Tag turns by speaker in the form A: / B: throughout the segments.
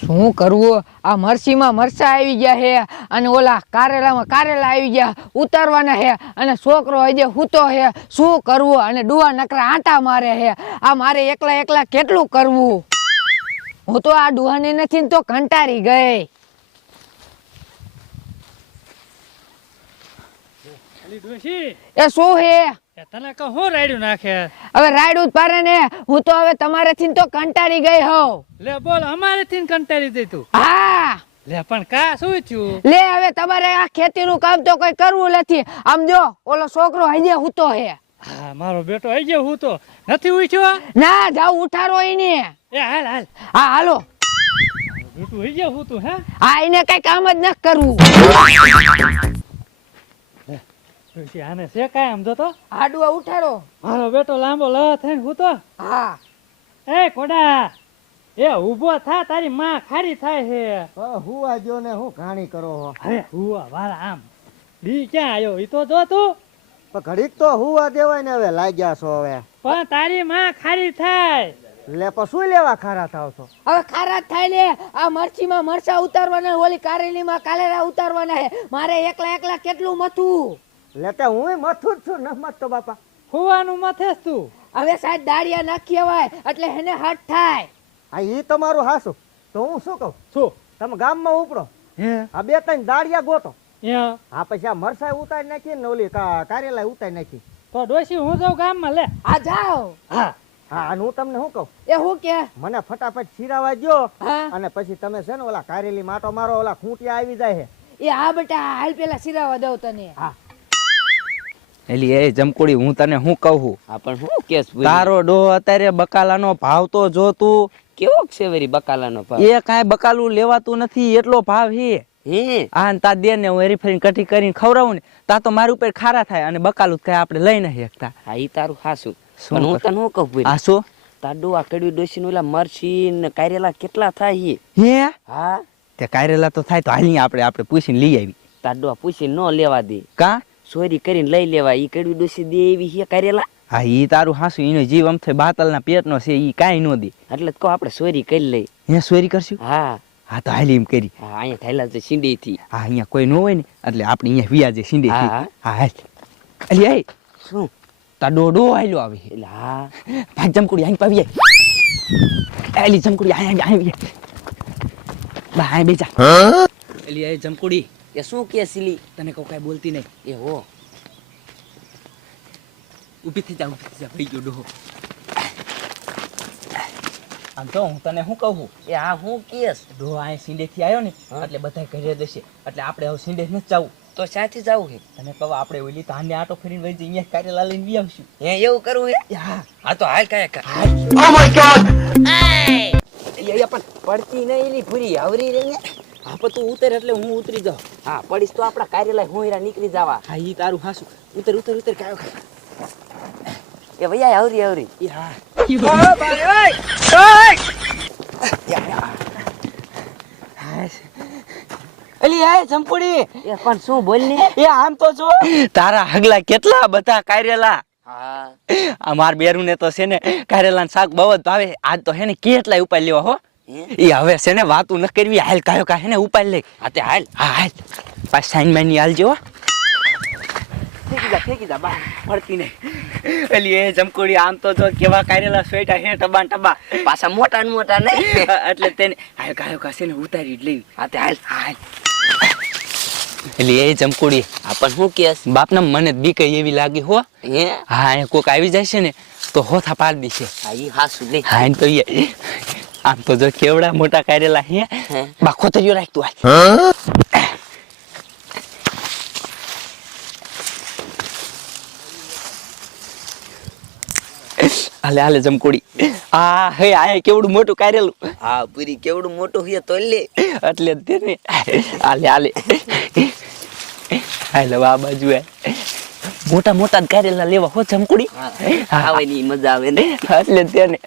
A: શું કરવું? આ મરસીમાં મરસા આવી ગયા હે અને ઓલા કારેલામાં કારેલા આવી ગયા ઉતારવાના હે અને છોકરો હજે હૂતો હે શું કરવું? અને ડુવા નકરા આંટા મારે હે. આ મારે એકલા એકલા કેટલું કરવું? હું તો આ ડુહાને નથી તો કંટારી ગઈ. એ શું હે?
B: તને કહું હું રાડ્યું નાખે?
A: હવે રાયડું પારે ને હું તો હવે તમારેથી તો કંટાળી ગઈ હોઉં.
B: લે બોલ અમારે કંટાળી દે તું.
A: હા.
B: લે પણ કા શું થયું?
A: લે હવે તમારે આ ખેતીનું કામ તો કઈ કરવું નથી. આમ જો ઓલો છોકરો હજે હૂતો હે
B: હા. મારો બેટો આઈ ગયો હું તો. નથી ઉઠ્યો?
A: ના જાવ ઉઠારો એને.
B: એ હાલ હાલ.
A: હા હાલો.
B: બેટું આઈ ગયો હે? હા
A: એને કઈ કામ જ ન કરવું.
B: આને છે કાંઈ સમજો તો?
A: હાડુઆ ઉઠાડો.
B: મારો બેટો લાંબો લ થઈને હું તો?
A: હા.
B: એ કોડા એ ઊભો થા તારી માં ખારી થાય છે
C: હુવા જો ને હું ઘાણી કરો અરે
B: હવે વાળા આમ. બી ક્યાં આવ્યો ઈ તો જો તું.
C: પણ ઘડીક તો હુવા દેવાય ને હવે લાગ્યા છો હવે.
B: પણ તારી માં ખારી થાય.
C: લે પણ શું લેવા ખારા થાવ છો?
A: હવે ખારા થાય ને આ મરચીમાં મરચા ઉતારવાના ઓલી કારેલીમાં કાલેરા ઉતારવાના હે. મારે એકલા એકલા કેટલું મથું?
C: લે તે હું મથું જ છું ન મથતો બાપા.
B: હુવાનું મથે તું.
A: હવે સાહેબ દાડિયા નાખી અવાય એટલે એને હટ થાય.
C: આ ઈ તમારું હાસું. તો હું શું કહું?
B: શું?
C: તમે ગામમાં ઉપડો.
B: હે?
C: આ બે ત્રણ દાડિયા ગોતો. હા? પછી આ મરસાઈ ઉતારી નાખી ને ઓલી કારેલા ઉતારી નાખી.
B: તો ડોશી હું જાઉં ગામમાં લે.
A: આ જાઓ.
B: હા.
C: હા અને હું તમને શું કહું?
A: એ હું કે?
C: મને ફટાફટ શીરાવા દ્યો
A: હા.
C: અને પછી તમે છે ને ઓલા કારેલી માટો મારો ઓલા ખૂંટિયા આવી જાય છે
A: એ હા બેટા હાલ પેલા સિરાવા દઉં તને.
D: એલી એ જમકુડી હું તને શું કહું
E: હા પણ શું કેસ
D: તારો ડો અત્યારે બકાલાનો ભાવ તો જો તું.
E: કેવો છે વરી બકાલાનો ભાવ?
D: એ કાંઈ બકાલું લેવાતું નથી એટલો ભાવ હે.
E: હે?
D: આ તા દે ને હું હેરી કઠી કરીને ખવડાવું ને તા તો મારી ઉપર ખારા થાય અને બકાલું કઈ આપણે લઈ નહીં શકતા.
E: હા ઈ તારું હાસું. પણ હું તને શું કહું?
D: આ શું?
E: તાડો આ કડવી ઓલા મરસી ને કારેલા કેટલા થાય
D: હે?
E: હા?
D: તે કારેલા તો થાય તો હાલી આપણે આપણે પૂછીને લઈ આવી.
E: તાડો પૂછી ન લેવા દે.
D: કા?
E: ચોરી કરીને લઈ લેવા. ઈ કડવી ડોસી દે એવી હે કરેલા.
D: હા ઈ તારું હાસું એનો જીવ આમ થાય બાતલના પેટનો છે ઈ કઈ નો દે.
E: એટલે કહો આપણે સોરી કરી લઈ
D: અહીંયા ચોરી કરશું?
E: હા.
D: હા તો હાલી એમ કરી.
E: હા અહીંયા થયેલા છે સિંડી થી
D: હા અહીંયા કોઈ ન હોય ને એટલે આપણે અહીંયા વ્યાજે સીંડે
E: હા,
D: હા.
E: હા.
D: અલી આય
E: શું?
D: તા ડોડો આયલો આવે
E: એટલે હા.
D: ભાગ જમકુડી અહીં પાવી જાય. એલી જમકુડી આય આય બા આય બેજા. એલી આય જમકુડી.
E: એ શું કે સિલી?
D: તને કહું કાંઈ બોલતી નહીં.
E: એ હો.
D: ઊભી થઈ જા ઊભી થઈ જા ભાઈ ગયો ડોહો. આમ તો હું તને શું કહું?
E: એ આ હું કેસ
D: ડોહો અહીં સીંડેથી આવ્યો ને એટલે બધા ઘરે દેશે એટલે આપણે હવે સિંડે નથી જવું.
E: તો સાથી જવું છે
D: તને કહો આપણે ઓલી તાને આટો ફેરીને વહી જઈએ અહીંયા કારેલા લઈને વી આવશું.
E: હે એવું કરવું હે?
D: હા.
E: તો હાલ કાય કર એ પણ પડતી નહીં એલી પૂરી આવરી રહી ને
D: હા પણ તું ઉતર એટલે હું ઉતરી જાઉં.
E: હા પડીશ તો આપણા કાર્યાલય હોયરા નીકળી જવા.
D: હા એ તારું હાસું. ઉતર ઉતર ઉતર કાયો
E: એ ભૈયા આવરી આવરી.
D: એ હા. અલી એ જમપુડી
E: એ પણ શું બોલની
D: એ આમ તો જો. તારા હગલા કેટલા બધા કાર્યલા?
E: હા.
D: આ માર બેરું ને તો છે ને કારેલા શાક બહુ જ ભાવે. આજ તો હે ને કેટલાય ઉપાય લેવા હો
E: હે?
D: એ હવે છે ને વાતું ન કરવી હાલ કાયો કા હે ને ઉપાય લે
E: હા તે હાલ.
D: હા હાલ. પાસ સાઈન માઈનની હાલ જેવો.
E: ફેંકી જા ફેંકી જા બા
D: ફરતી નહીં. અલી એ જમકુડી આમ તો જો કેવા કારેલા સ્વેટા હે ટબા ટબા.
E: પાછા મોટા ને મોટા નહીં.
D: એટલે તેને હાલ કાયો કા છે ને ઉતારી જ લેવી.
E: હા તે હાલ.
D: હાલ. એટલે એ જમકુડી
E: આપણ પણ શું કેસ
D: બાપના મને બીક એવી લાગી હો.
E: હે?
D: હા એ કોક આવી જાય છે ને તો હોથા પાડી દેશે
E: હા ઈ હાસું નહીં
D: હા તો એ આમ તો જો કેવડા મોટા કારેલા હે
E: હે?
D: બા ખોતરીઓ રાખ તું હાલ. હાલે હાલે જમકોડી. આ હે આ કેવડું મોટું કારેલું
E: હા પૂરી કેવડું મોટું હે તો લે.
D: એટલે તેને. હાલે હાલે. હાલે આ બાજુ હે મોટા મોટા કારેલા લેવા હો જમકુડી.
E: આવે ની મજા આવે ને.
D: એટલે તેને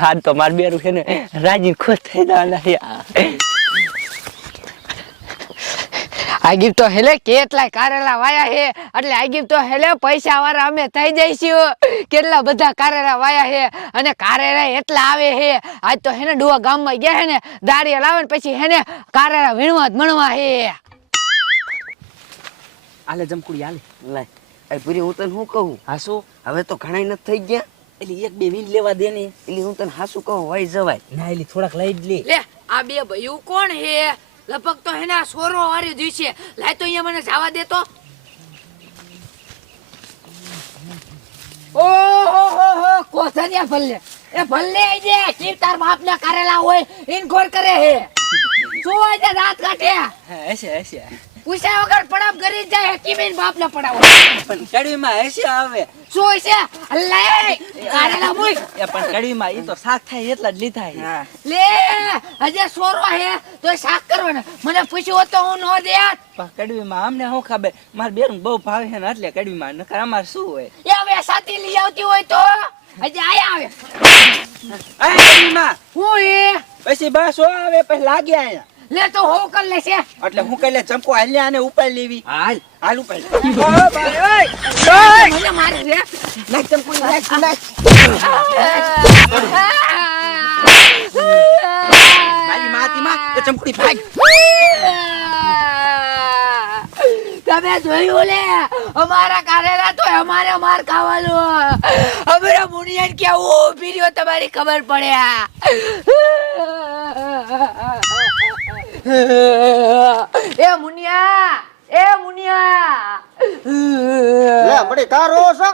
D: હાથ તો માર બેરું છે ને રાજી ખુશ થઈ જવાના છે.
A: આગીબ તો હેલે કેટલા કારેલા વાયા હે એટલે આગીબ તો હેલે પૈસા વાળા અમે થઈ જઈશું. કેટલા બધા કારેલા વાયા હે અને કારેલા એટલા આવે હે આજ તો હેને ડુવા ગામમાં ગયા હે ને દાળિયા લાવે ને પછી હેને કારેલા વીણવા જ મણવા હે
D: આલે જમકુડી આલે
E: લાય. આ પૂરી હું તને શું કહું?
D: હાસુ?
E: હવે તો ઘણા નથી થઈ ગયા.
D: એટલે એક બે વીન લેવા દે ને.
E: એટલે હું તને હાસુ કહું હોય જવાય.
D: ના એટલે થોડાક લઈ જ લે.
A: લે આ બે ભાઈઓ કોણ હે? લપક તો હેના સોરો વાળી છે લાય તો અહીંયા મને જવા દે તો. ઓહો હો હો કોથરિયા ભલ્લે એ ભલ્લે આઈ જે કી તાર બાપ ને કરેલા હોય ઇનકોર કરે હે. શું હોય દાંત કાઢે
D: હશે હશે.
A: પૂછ્યા વગર પડાવ કરી જાય હકીમીન બાપ ને પડાવો.
D: પણ કડવીમાં હશે આવે
A: શું હોય છે અલ્લાહ કારેલા મુઈ.
D: એ પણ કડવીમાં ઈ તો શાક થાય એટલા જ લીધા.
A: લે હજે સોરો હે તો શાક કરવાનો. મને પૂછ્યું તો હું નો દે
D: પણ કડવીમાં અમને શું ખબર? માર બેન બહુ ભાવે છે ને એટલે કડવીમાં નકર અમારે શું હોય?
A: એ હવે સાતી લઈ આવતી હોય તો? હજી આયા આવે.
D: આ કડવીમાં
A: હું એ
D: પછી બસ હો આવે પછી લાગે આયા
A: લે તો હો કર લે છે
D: એટલે હું કઈ લે ચમકો હાલ્યા અને ઉપાય લેવી.
E: હાલ.
D: હાલ ઉપાડ
A: મને મારે રે.
E: નાખ ચમકો નાખ નાખ.
D: મારી માતી માં એ ચમકડી ભાગ
A: તમે જોયું લે? અમારા કારેલા તો અમારે માર ખાવાનું અમારા મુનિયન કેવું ઊભી રહ્યો તમારી ખબર પડે એ મુનિયા એ મુનિયા.
C: લે બડી કાર રો છો.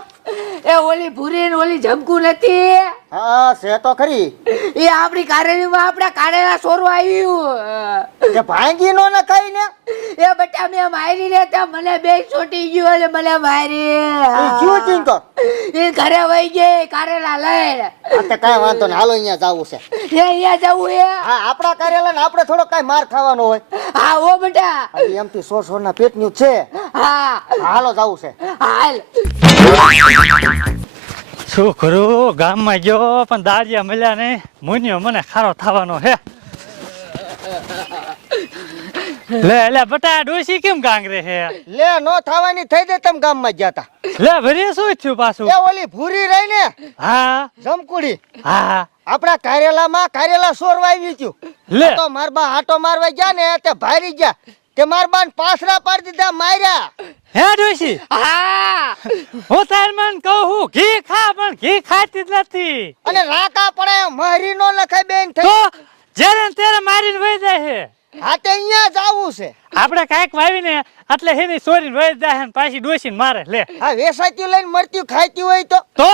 A: એ ઓલી ભૂરી ને ઓલી જમકુ નથી?
C: હા છે તો ખરી.
A: એ આપણી કારેલીમાં આપણા કારેલા સોરું આવ્યું.
C: ભાંગી નો ને કઈ ને?
A: એ બટા મેં મારી લેતા મને બે છોટી ગયું એટલે મને મારી.
C: જીવ ચિંતો
A: એ ઘરે વહી ગઈ કારેલા લઈ.
C: આ તે વાંધો ને હાલો અહીંયા જાવું છે.
A: એ અહીંયા જવું એ
C: હા આપણા કારેલા ને આપણે થોડો કાંઈ માર ખાવાનો હોય.
A: હા ઓ બેટા.
C: એમ એમથી સોર સોર ના પેટનું જ છે.
A: હા.
C: હાલો જાવું છે.
A: હાલ.
B: શું ગામમાં ગયો પણ દાળિયા મળ્યા નહીં. મુનિયો મને ખારો થવાનો હે. લે લે બટા ડોસી કેમ ગાંગરે હે?
C: લે નો થવાની થઈ દે તમ ગામમાં ગયા તા.
B: લે ભરી શું થયું પાછું?
C: એ ઓલી ભૂરી રહી ને
B: હા.
C: જમકુડી.
B: હા.
C: આપણા કારેલામાં કારેલા સોરવા આવી ગયું.
B: લે.
C: તો માર બા આટો મારવા ગયા ને તે ભારી ગયા. તે માર બાન પાસરા પર દીધા માર્યા.
B: હે જોઈશી?
A: હા.
B: હું તાર મન કહું હું ઘી ખા પણ ઘી ખાતી જ નથી.
C: અને રાકા પડે મહરી નો લખાય બેન
B: તો
C: થઈ
B: જ્યારે ને ત્યારે મારીને વહી જાય છે
C: હા તે અહીંયા જાવું છે.
B: આપણે કાંઈક વાવીને એટલે એની ચોરીને વહી જાય છે ને પાછી ડોસીને મારે લે.
C: હા વેસાતી લઈને મરતી ખાઈતી હોય તો?
B: તો?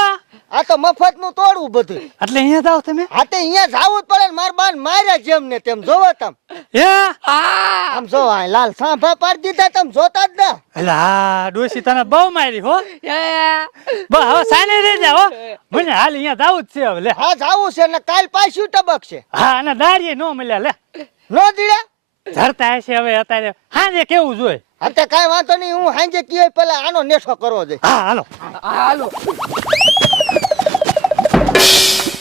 C: આ તો મફતનું તોડવું બધું.
B: એટલે અહીંયા જાવ તમે?
C: હા તે અહીંયા જાવું જ પડે માર બાન માર્યા જેમ ને તેમ જોવો તમ.
B: હે?
C: આમ જો આ લાલ સાંભા પાર દીધા તમ જોતા જ ના.
B: એટલે હા ડોસી તને બહુ મારી હો.
A: એ,
B: બસ હવે સાને રહી જા હો. મને હાલ અહીંયા જાવું જ છે હવે લે.
C: હા જાવું છે ને કાલ પાછું ટબક છે.
B: હા અને દાડીએ નો મળ્યા લે.
C: નો દીડા?
B: ધરતા હશે હવે અત્યારે. હાજે કેવું જોઈએ?
C: અત્યારે કઈ વાંધો નહીં હું સાંજે કીએ પેલા આનો નેઠો કરવો જોઈએ.
B: હા હાલો.
A: હાલો.